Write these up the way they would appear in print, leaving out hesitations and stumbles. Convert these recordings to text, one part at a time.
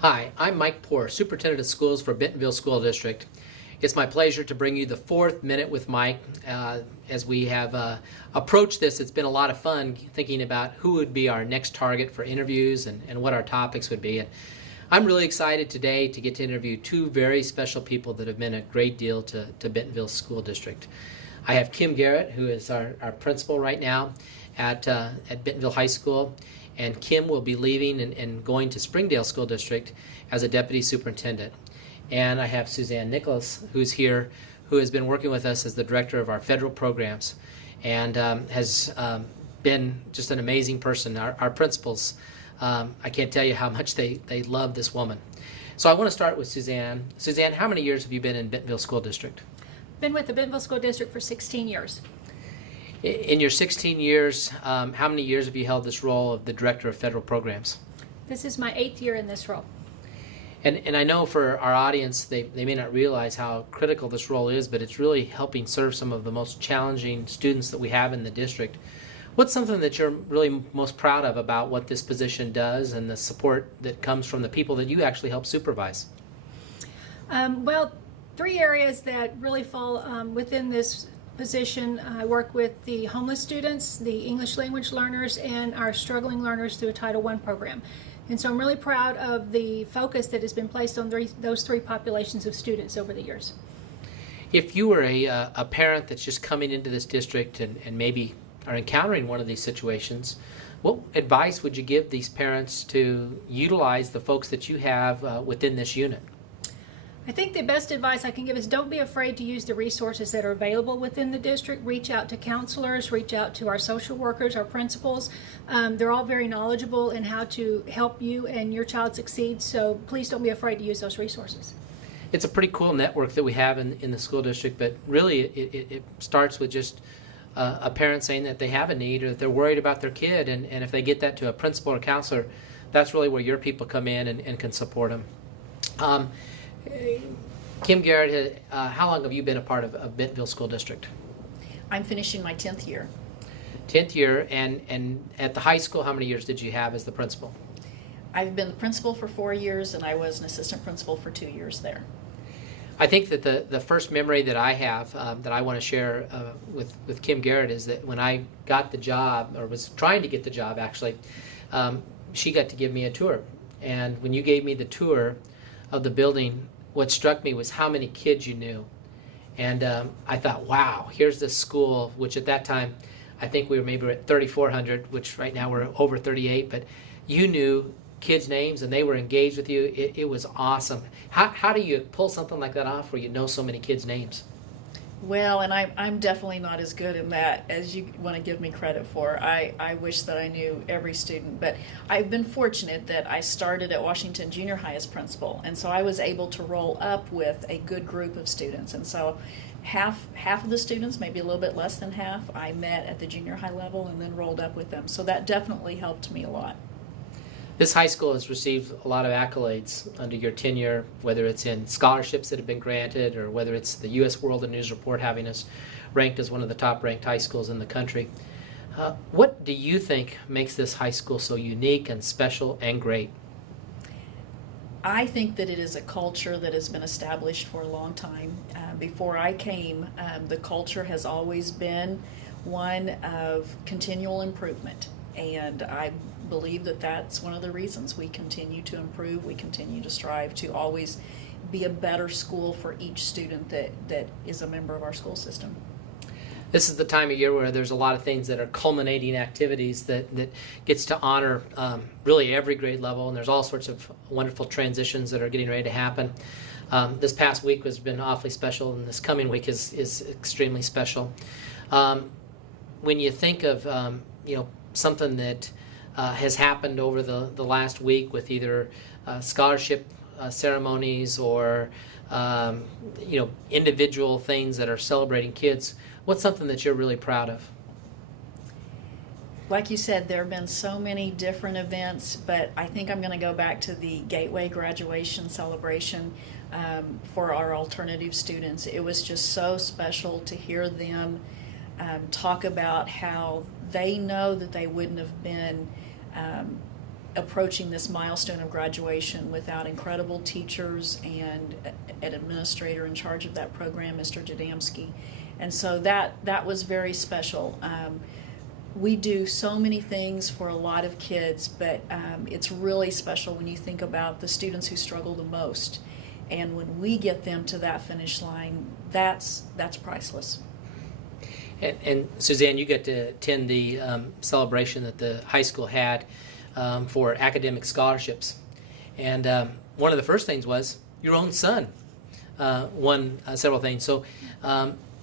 Hi, I'm Mike Poor, Superintendent of Schools for Bentonville School District. It's my pleasure to bring you the fourth Minute with Mike. As we have approached this, it's been a lot of fun thinking about who would be our next target for interviews and what our topics would be. And I'm really excited today to get to interview two very special people that have meant a great deal to Bentonville School District. I have Kim Garrett, who is our principal right now at Bentonville High School. And Kim will be leaving and going to Springdale School District as a deputy superintendent. And I have Suzanne Nicholas, who's here, who has been working with us as the director of our federal programs and has been just an amazing person. Our principals, I can't tell you how much they love this woman. So I want to start with Suzanne. Suzanne, how many years have you been in Bentonville School District? Been with the Bentonville School District for 16 years. In your 16 years, how many years have you held this role of the Director of Federal Programs? This is my 8th year in this role. And I know for our audience, they may not realize how critical this role is, but it's really helping serve some of the most challenging students that we have in the district. What's something that you're really most proud of about what this position does and the support that comes from the people that you actually help supervise? Well, 3 areas that really fall within this position. I work with the homeless students, the English language learners, and our struggling learners through a Title I program. And so I'm really proud of the focus that has been placed on those three populations of students over the years. If you were a parent that's just coming into this district and maybe are encountering one of these situations, what advice would you give these parents to utilize the folks that you have within this unit? I think the best advice I can give is don't be afraid to use the resources that are available within the district. Reach out to counselors, reach out to our social workers, our principals. They're all very knowledgeable in how to help you and your child succeed, so please don't be afraid to use those resources. It's a pretty cool network that we have in the school district, but really it starts with just a parent saying that they have a need or that they're worried about their kid, and if they get that to a principal or counselor, that's really where your people come in and can support them. Kim Garrett, how long have you been a part of Bentonville School District? I'm finishing my 10th year. 10th year, and at the high school, how many years did you have as the principal? I've been the principal for 4 years, and I was an assistant principal for 2 years there. I think that the first memory that I have that I want to share with Kim Garrett is that when I got the job, or was trying to get the job actually, she got to give me a tour. And when you gave me the tour of the building, what struck me was how many kids you knew. And I thought, wow, here's this school, which at that time, I think we were maybe at 3,400, which right now we're over 38, but you knew kids' names and they were engaged with you. It was awesome. How do you pull something like that off where you know so many kids' names? Well, and I'm definitely not as good in that as you want to give me credit for. I wish that I knew every student, but I've been fortunate that I started at Washington Junior High as principal, and so I was able to roll up with a good group of students. And so half of the students, maybe a little bit less than half, I met at the junior high level and then rolled up with them. So that definitely helped me a lot. This high school has received a lot of accolades under your tenure, whether it's in scholarships that have been granted or whether it's the U.S. World and News Report having us ranked as one of the top ranked high schools in the country. What do you think makes this high school so unique and special and great? I think that it is a culture that has been established for a long time. Before I came, the culture has always been one of continual improvement, and I believe that that's one of the reasons we continue to improve. We continue to strive to always be a better school for each student that is a member of our school system. This is the time of year where there's a lot of things that are culminating activities that gets to honor really every grade level, and there's all sorts of wonderful transitions that are getting ready to happen. This past week has been awfully special, and this coming week is extremely special. When you think of something that has happened over the last week with either scholarship ceremonies or individual things that are celebrating kids, what's something that you're really proud of? Like you said, there have been so many different events, but I think I'm going to go back to the Gateway graduation celebration for our alternative students. It was just so special to hear them talk about how they know that they wouldn't have been approaching this milestone of graduation without incredible teachers and an administrator in charge of that program, Mr. Jadamski. And so that was very special. We do so many things for a lot of kids, but it's really special when you think about the students who struggle the most. And when we get them to that finish line, that's priceless. And Suzanne, you get to attend the celebration that the high school had for academic scholarships. And one of the first things was your own son won several things. So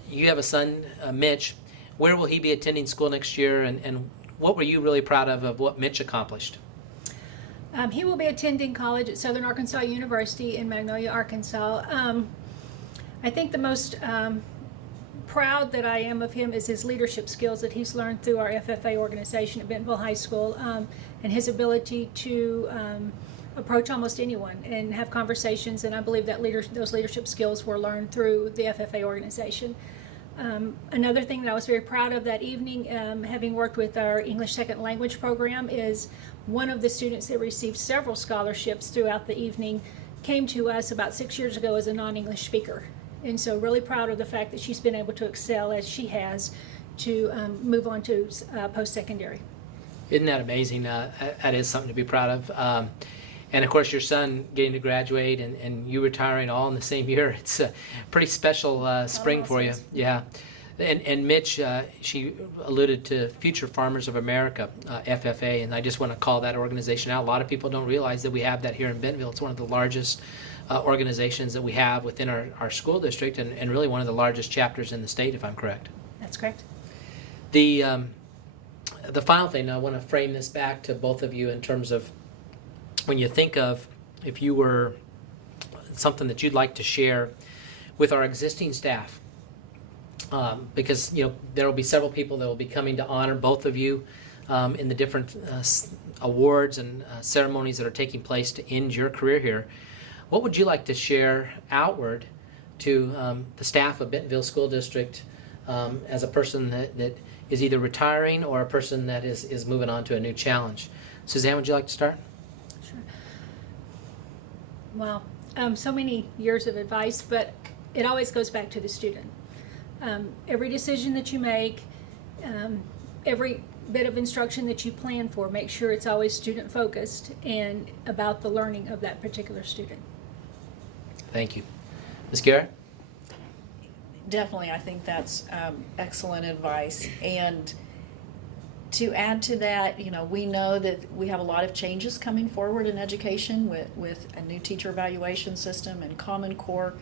you have a son, Mitch. Where will he be attending school next year, and what were you really proud of what Mitch accomplished? He will be attending college at Southern Arkansas University in Magnolia, Arkansas. I think the most proud that I am of him is his leadership skills that he's learned through our FFA organization at Bentonville High School, and his ability to approach almost anyone and have conversations. And I believe that those leadership skills were learned through the FFA organization. Another thing that I was very proud of that evening, having worked with our English Second Language program, is one of the students that received several scholarships throughout the evening came to us about 6 years ago as a non-English speaker. And so really proud of the fact that she's been able to excel as she has to move on to post-secondary. Isn't that amazing? That is something to be proud of. And of course, your son getting to graduate and you retiring all in the same year. It's a pretty special spring for you. Yeah. And Mitch, she alluded to Future Farmers of America, FFA, and I just want to call that organization out. A lot of people don't realize that we have that here in Bentonville. It's one of the largest organizations that we have within our school district, and really one of the largest chapters in the state, if I'm correct. That's correct. The final thing, I want to frame this back to both of you in terms of when you think of if you were something that you'd like to share with our existing staff, because there will be several people that will be coming to honor both of you in the different awards and ceremonies that are taking place to end your career here. What would you like to share outward to the staff of Bentonville School District as a person that is either retiring or a person that is moving on to a new challenge? Suzanne, would you like to start? Sure. Well, so many years of advice, but it always goes back to the student. Every decision that you make, every bit of instruction that you plan for, make sure it's always student focused and about the learning of that particular student. Thank you. Ms. Garrett? Definitely, I think that's excellent advice. And to add to that, we know that we have a lot of changes coming forward in education with a new teacher evaluation system and Common Core,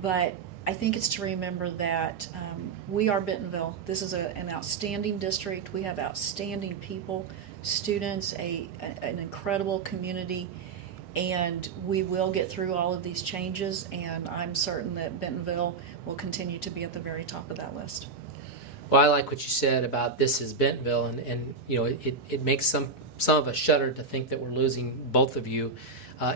but I think it's to remember that we are Bentonville. This is an outstanding district. We have outstanding people, students, an incredible community, and we will get through all of these changes, and I'm certain that Bentonville will continue to be at the very top of that list. Well, I like what you said about this is Bentonville, and it makes some of us shudder to think that we're losing both of you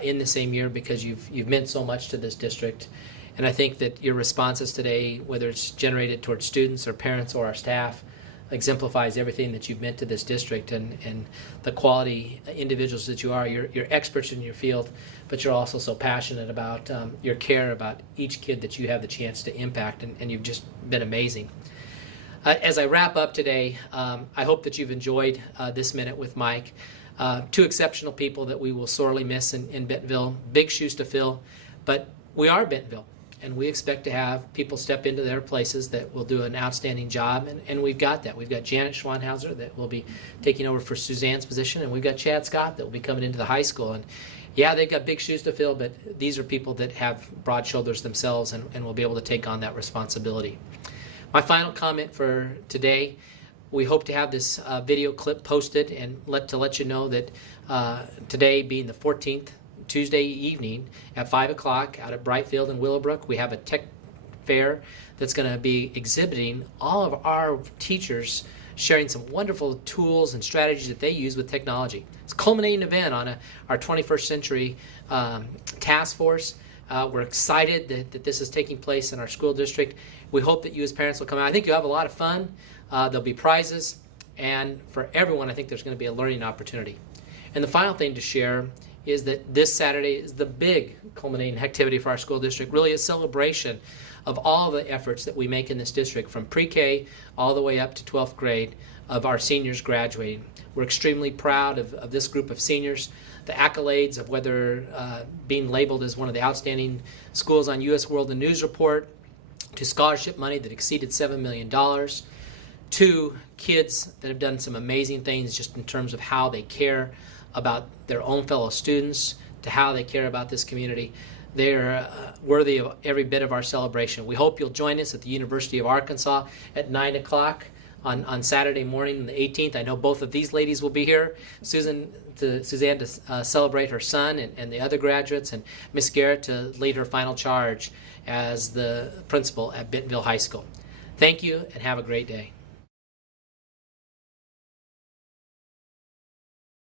in the same year, because you've meant so much to this district. And I think that your responses today, whether it's generated towards students or parents or our staff, exemplifies everything that you've meant to this district and the quality individuals that you are. You're experts in your field, but you're also so passionate about your care about each kid that you have the chance to impact, and you've just been amazing. As I wrap up today, I hope that you've enjoyed this minute with Mike. Two exceptional people that we will sorely miss in Bentonville. Big shoes to fill, but we are Bentonville. And we expect to have people step into their places that will do an outstanding job, and we've got that. We've got Janet Schwanhauser that will be taking over for Suzanne's position, and we've got Chad Scott that will be coming into the high school. And yeah, they've got big shoes to fill, but these are people that have broad shoulders themselves and will be able to take on that responsibility. My final comment for today, we hope to have this video clip posted and let you know that today being the 14th, Tuesday evening at 5 o'clock out at Brightfield and Willowbrook, we have a tech fair that's going to be exhibiting all of our teachers sharing some wonderful tools and strategies that they use with technology. It's a culminating event on our 21st century task force. We're excited that this is taking place in our school district. We hope that you as parents will come out. I think you'll have a lot of fun. There'll be prizes, and for everyone I think there's going to be a learning opportunity. And the final thing to share is that this Saturday is the big culminating activity for our school district, really a celebration of all the efforts that we make in this district from pre-K all the way up to 12th grade of our seniors graduating. We're extremely proud of this group of seniors. The accolades of whether being labeled as one of the outstanding schools on U.S. World and News Report, to scholarship money that exceeded $7 million, to kids that have done some amazing things just in terms of how they care about their own fellow students, to how they care about this community. They're worthy of every bit of our celebration. We hope you'll join us at the University of Arkansas at 9 o'clock on Saturday morning, the 18th. I know both of these ladies will be here. Suzanne to celebrate her son and the other graduates, and Miss Garrett to lead her final charge as the principal at Bentonville High School. Thank you, and have a great day.